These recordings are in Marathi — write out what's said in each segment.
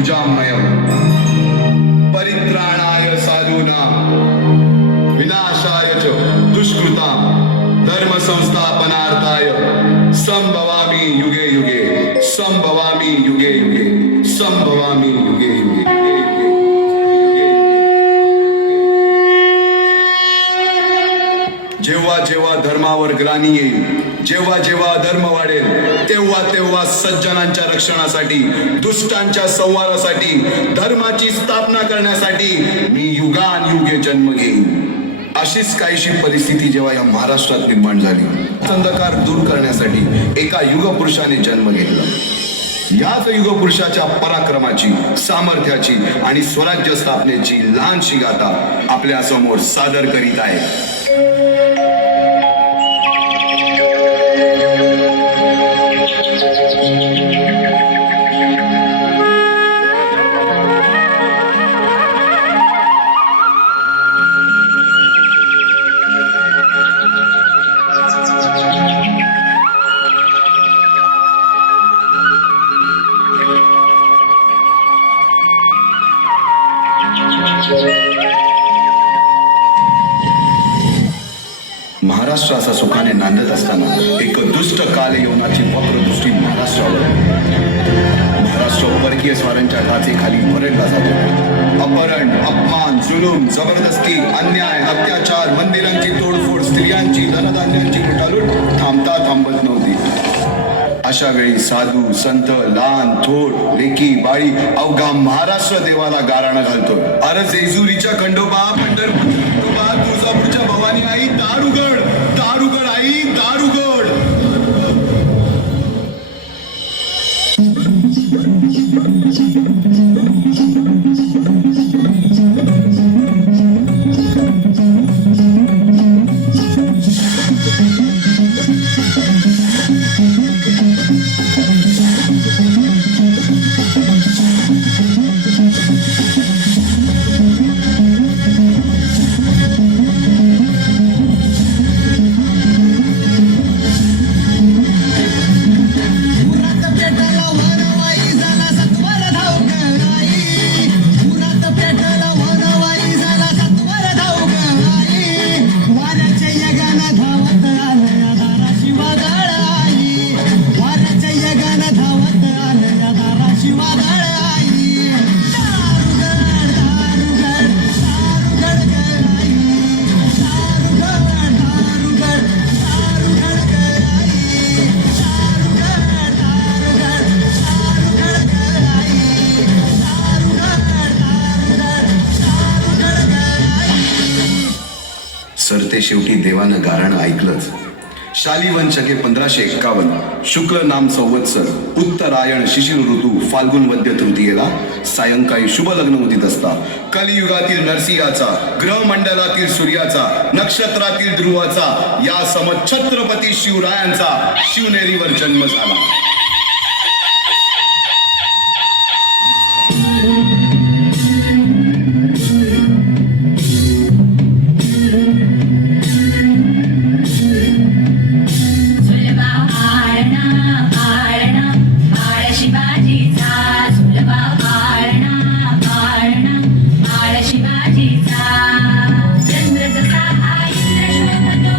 भुजामयम् परित्राणाय साधूनां विनाशाय च दुष्कृतां धर्म संस्थापनार्थाय संभवामि युगे युगे संभवामि युगे युगे संभवामि युगे युगे। जेव्हा जेव्हा धर्मावर ग्लानी येईल, जेव्हा जेव्हा धर्म वाढेल, तेव्हा तेव्हा सज्जनांच्या रक्षणासाठी, दुष्टांच्या संहारासाठी, धर्माची स्थापना करण्यासाठी मी युगानुयुगे जन्म घेईन। अशीच काहीशी परिस्थिती जेव्हा या महाराष्ट्रात निर्माण झाली, अंधकार दूर करण्यासाठी एका युगपुरुषाने जन्म घेतला। याच युगपुरुषाच्या पराक्रमाची, सामर्थ्याची आणि स्वराज्य स्थापनेची लहानशी गाथा आपल्या समोर सादर करीत आहे। महाराष्ट्र असा सुखाने नांदत असताना एक दुष्ट कालयवनाची वक्रदृष्टी महाराष्ट्रावर। महाराष्ट्र परकीय स्वारांच्या टाचेखाली भरडला जातो। अपहरण, अपमान, जुलूम, जबरदस्ती, अन्याय, अत्याचार, मंदिरांची तोडफोड, स्त्रियांची, धनधान्यांची लुटालूट थांबता थांबत नव्हती। अशा वेळी साधू, संत, लहान, थोर, लेकी, बाळी अवघा महाराष्ट्र देवाला गाराणं घालतो। अरे जेजुरीच्या खंडोबा, पंढरपूरच्या खंडोबा, तुळजापूरच्या भवानी आई, दार उघड, दार उघड आई, दार उघड। सरते शेवटी देवानं गारणं ऐकलंच। शालिवन शके 1551 शुक्ल नाम संवत्सर उत्तरायण शिशिर ऋतू फाल्गुन वद्य तृतीयेला सायंकाळी शुभ लग्न उदित असता कलियुगातील नरसिंहाचा, ग्रहमंडलातील सूर्याचा, नक्षत्रातील ध्रुवाचा, या समछत्रपती शिवरायांचा शिवनेरीवर जन्म झाला। चंद्र जसा हा इंद्र शोभतो,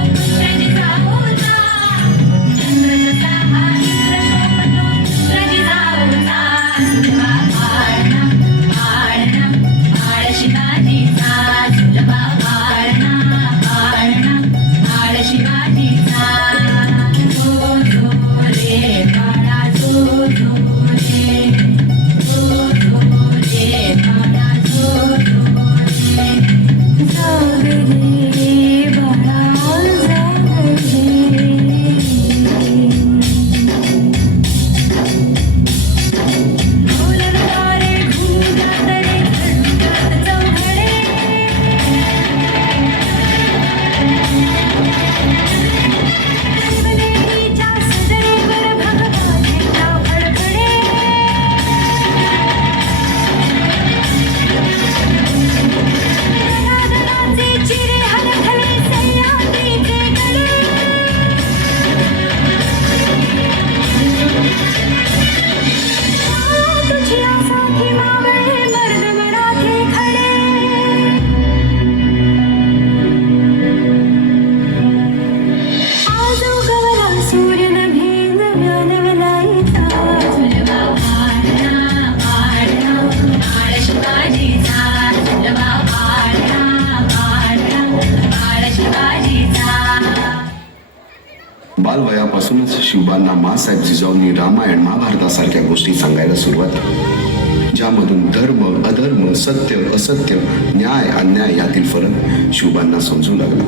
माँसाहेब जिजाऊंनी रामायण महाभारतासारख्या गोष्टी सांगायला सुरुवात केली, ज्यामधून धर्म अधर्म, सत्य असत्य, न्याय अन्याय यातील फरक शिवबांना समजू लागला.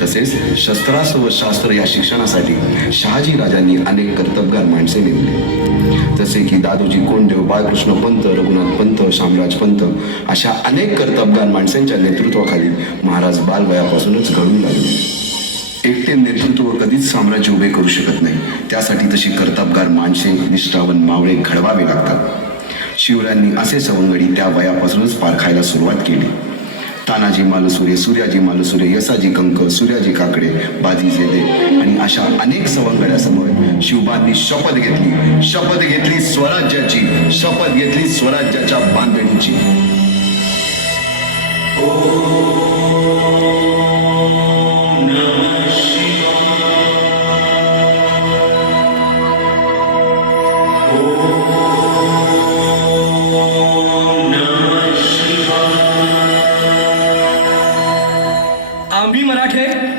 तसेच शस्त्रास्त्र व शास्त्र या शिक्षणासाठी शहाजी राजांनी अनेक कर्तबगार माणसे नेमली, जसे की दादोजी कोंडदेव, बाळकृष्ण पंत, रघुनाथ पंत, शामराज पंत अशा अनेक कर्तबगार माणसांच्या नेतृत्वाखाली महाराज बालवयापासूनच घडू लागले. एकटे नेतृत्व कधीच साम्राज्य उभे करू शकत नाही, त्यासाठी तशी कर्तबगार माणसे, निष्ठावान मावळे घडवावे लागतात. शिवरायांनी असे सवंगडी त्या वयापासूनच पारखायला सुरुवात केली. तानाजी मालुसरे, सूर्याजी मालुसरे, यसाजी कंक, सूर्याजी काकडे, बाजी जेदे आणि अशा अनेक सवंगड्यासमोर शिवबांनी शपथ घेतली स्वराज्याची, शपथ घेतली स्वराज्याच्या बांधणीची.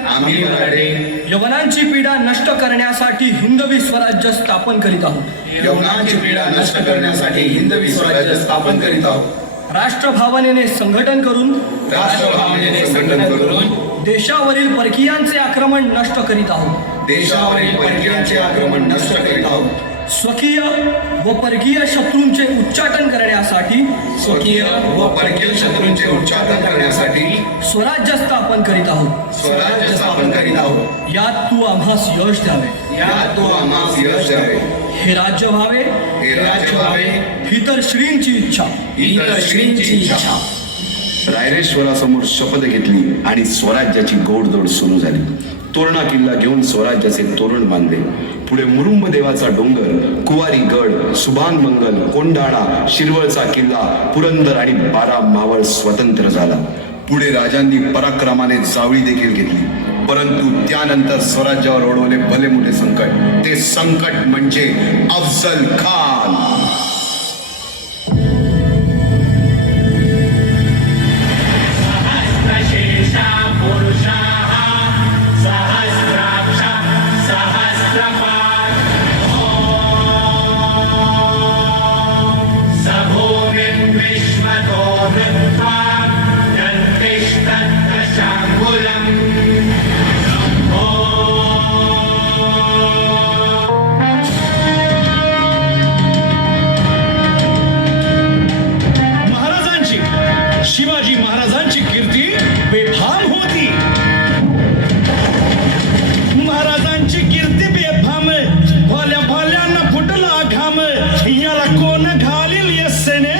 आम्ही मराठे यवनांची पीडा नष्ट करण्यासाठी हिंदवी स्वराज्य स्थापन करीत आहोत. यवनांची पीडा नष्ट करण्यासाठी हिंदवी स्वराज्य स्थापन करीत आहोत. राष्ट्रभावनेने संघटन करून देशावरील परकीयांचे आक्रमण नष्ट करीत आहोत. देशावरील परकीयांचे आक्रमण नष्ट करीत आहोत. स्वकीय व परकीय शत्रूंचे उच्चाटन करण्यासाठी उच्चाटन करण्यासाठी स्वराज्य स्थापन करीत आहोत. स्वराज्य स्थापन करीत आहोत. यात तू आम्हास यश द्यावे. हे राज्य व्हावे. ही तर श्रींची इच्छा. रायरेश्वरासमोर शपथ घेतली आणि स्वराज्याची गोडदोड सुरू झाली. तोरणा किल्ला घेऊन स्वराज्याचे तोरण बांधले. पुढे मुरुंब देवाचा डोंगर, कुवारी गड, सुभान मंगल, कोंडाणा, शिरवळचा किल्ला, पुरंदर आणि 12 मावळ स्वतंत्र झाला. पुढे राजांनी पराक्रमाने जावळी देखील घेतली. परंतु त्यानंतर स्वराज्यावर ओढवले भले मोठे संकट. ते संकट म्हणजे अफजल खान. शिवाजी महाराजांची कीर्ती बेफाम होती. महाराजांची कीर्ती बेफाम, भाल्यांना फुटला घाम. याला कोण घालील यस्सेने,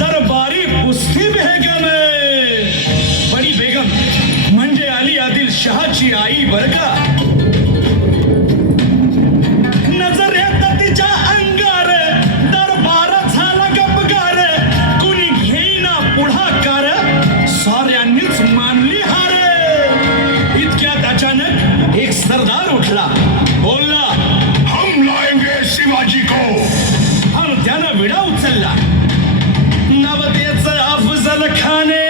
दरबारी कुस्ती बेगम. बडी बेगम म्हणजे अली आदिल शहाची आई बर का. नजर येत तिच्या अंगार, दरबार झाला गपगार. कुणी घेईना पुढाकार, साऱ्यांनीच मानली हार. इतक्यात अचानक एक सरदार उठला, बोलला, हम लाएंगे शिवाजी को. आणि त्यानं विडा उचलला. नवतेचं अफजल खाने,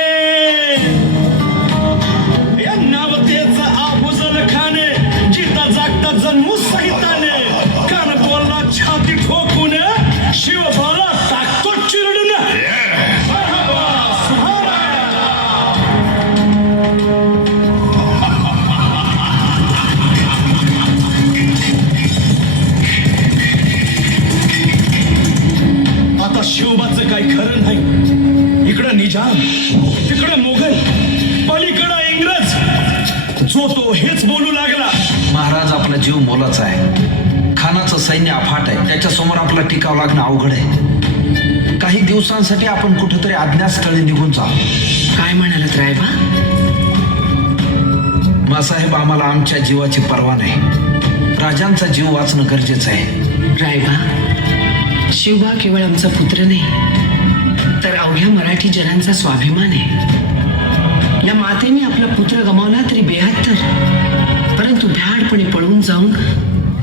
या नवतेचं अफजल खाने, जिता जागता जन्मू सहिताने. कान बोलला छाती ठोकून, शिवबाला टाकतो चिरडून. आता शिवबाचं काही खरं नाही. इकडं निजाम, तिकडं मोगल, पलीकडं इंग्रज. जो तो हेच बोलू लागला. महाराज, आपला जीव मोलाचा आहे. खानाचं सैन्य अफाट आहे. त्याच्यासमोर आपला टिकाव लागणं अवघड आहे. काही दिवसांसाठी आपण कुठेतरी अज्ञातस्थळी निघून जा. काय म्हणालात रायबा? मासाहेब, आम्हाला आमच्या जीवाची पर्वा नाही. राजांचा जीव वाचणं गरजेचं आहे. रायबा, शिवबा केवळ आमचा पुत्र नाही, तर अवघ्या मराठी जनांचा स्वाभिमान आहे. या मातेने आपला पुत्र गमावला तरी 72, परंतु भ्याडपणे पळून जाऊन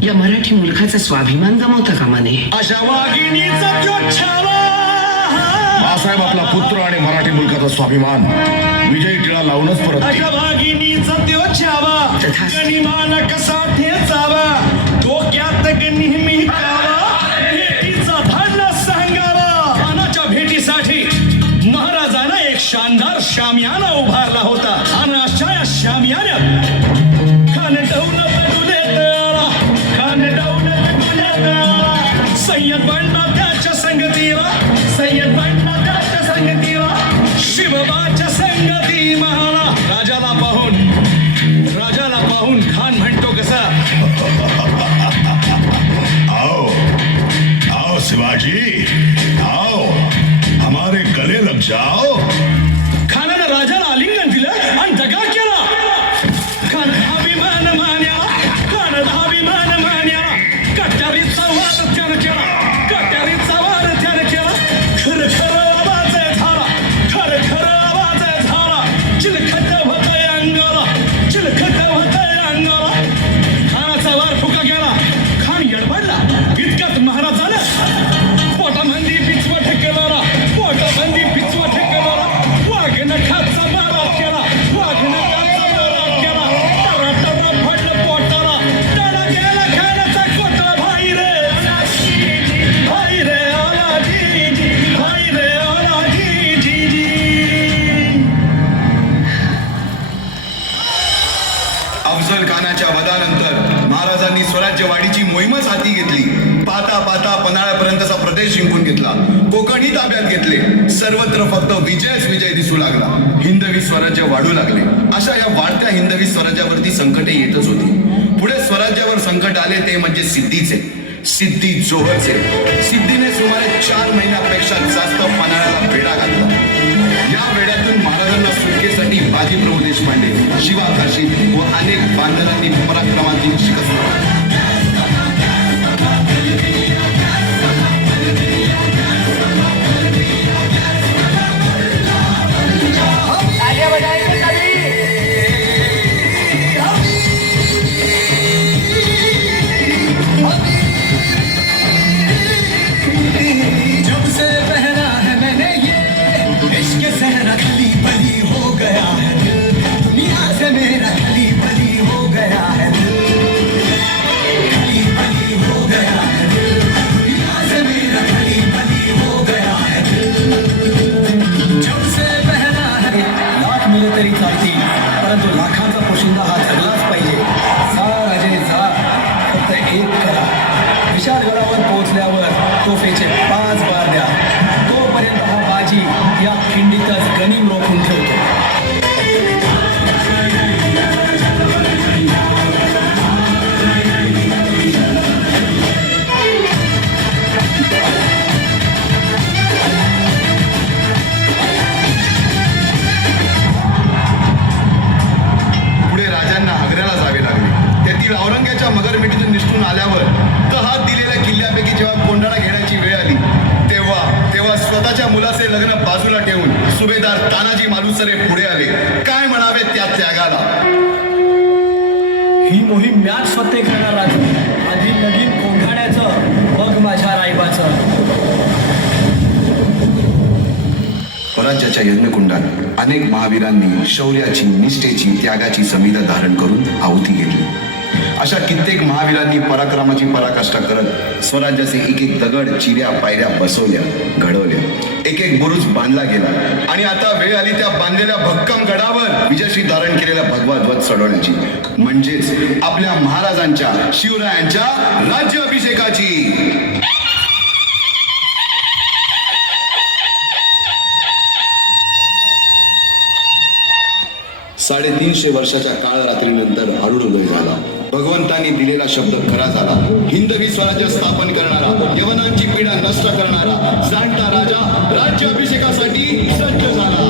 या मराठी मुलखाचा स्वाभिमान गमावता कामा नये. अशा वाघिणीचा तो छावा. मासाहेब, आपला पुत्र आणि मराठी मुलकाचा स्वाभिमान विजयी टिळा लावूनच परत. अशा वाघिणीचा तो छावा, तथास्तु. गनिमान कसा ठेचावा. तो डोक्यात नेहमी कावा भेटीचा धाडला सांगावा. खानाच्या भेटीसाठी महाराजांना एक शानदार शामियाना उभारला होता आणि अशा या शामियान्यात खान डौल पेटुले तयारा, खान डौल पेटुले तयारा. सय्यद बंडा त्याच्या संगतीला, सय्यद बंडा त्याच्या संगतीला, शिवबाच्या संगती महाला. राजाला पाहून खान म्हणतो कसा, आओ आओ शिवाजी, आओ हमारे गले लग जाओ. खानानं राजाला आलिंगन दिलं आणि दगा केला. खान अभिमान मान्या, खान अभिमान मान्या. कट्यारीचा वाद त्यानं केला, कट्यारीचा वाद त्यानं केला. खर खर आवाज झाला, खर खर आवाज झाला. चिलखत होतंय अंगाला, चिलखत होतंय अंगाला. खानाचा वार फुका गेला. खान यडबडला. इतक्यात महाराजानं पोटामंदी पिचवट केला, पोटामंदी पिचवट केला. वाघनखाचा मारा केला, वाघनखाचा मारा केला. टरा टरा पडलं पोटाला. टळा गेला खानाचा कोटा. भाई रे भाई रे ओलाजी, भाई रे ओलाजी जी जी. अफजल खानाच्या वधानंतर महाराजांनी स्वराज्य वाढीची मोहीमच हाती घेतली. पाहता पाहता पन्हाळ्यापर्यंतचा प्रदेश जिंकून घेतला. कोकणही ताब्यात घेतले. सर्वत्र फक्त विजयच विजय दिसू लागला. हिंदवी स्वराज्य वाढू लागले. अशा या वाढत्या हिंदवी स्वराज्यावरती संकटे येतच होती. पुढे स्वराज्यावर संकट आले ते म्हणजे सिद्धीचे, सिद्धी जोहरचे. सिद्धीने सुमारे 4 महिन्यापेक्षा जास्त पन्हाळ्याला वेढा घातला. या वेड्यातून महाराजांना सुटकेसाठी बाजी प्रभू देशपांडे, शिवा काशी व अनेक बांधवांनी पराक्रमातील शिकस्त. जब से पहना है मैंने ये इश्क सहरा, खली बली हो गया है दिल. दुनिया से मेरा खली बली हो गया है दिल. खली बली हो गया है दिल. दुनिया से मेरा खली बली हो गया है दिल. जब से पहना है. लाख मिले तरी चालतील, परंतु लाखांचा पोशिंदा हा जगलाच पाहिजे. जा राजे जा, फक्त एक करा. विशाळगडावर पोहोचल्यावर तोफेचे 5 बार द्या. तोपर्यंत हा बाजी या खिंडीतच गनिम रोखून ठेवतो. पुढे राजांना आग्र्याला जावे लागले. तेथील औरंग्याच्या मगरमिठीतून निसटून आल्यावर तहात दिलेल्या किल्ल्यापैकी जेव्हा कोंढाणा घेण्याची वेळ आली तेव्हा स्वतःच्या मुलाचे लग्न बाजूला ठेवून सुभेदार तानाजी मालुसरे पुढे आले. काय म्हणावे त्या त्यागाला. ही मोहीम मॅच फत्ते करणार राजू. आधी लगीन कोंढाण्याचं, मग माझ्या रायबाचं. स्वराज्याच्या यज्ञकुंडात अनेक महावीरांनी शौर्याची, निष्ठेची, त्यागाची समिधा धारण करून आहुती घेतली. अशा कित्येक महावीरांनी पराक्रमाची पराकाष्ठा करत स्वराज्याचे एक एक दगड, चिऱ्या, पायऱ्या बसवल्या, घडवल्या. एक एक बुरुज बांधला गेला आणि आता वेळ आली त्या बांधलेल्या भक्कम गडावर विजयश्री धारण केलेला भगवा ध्वज चढवण्याची, म्हणजेच आपल्या महाराजांच्या, शिवरायांच्या राज्याभिषेकाची. 350 वर्षाच्या काळ रात्रीनंतर अरुणोदय झाला. भगवंतांनी दिलेला शब्द खरा झाला. हिंदवी स्वराज्य स्थापन करणारा, यवनांची पीडा नष्ट करणारा जाणता राजा राज्याभिषेकासाठी सज्ज झाला.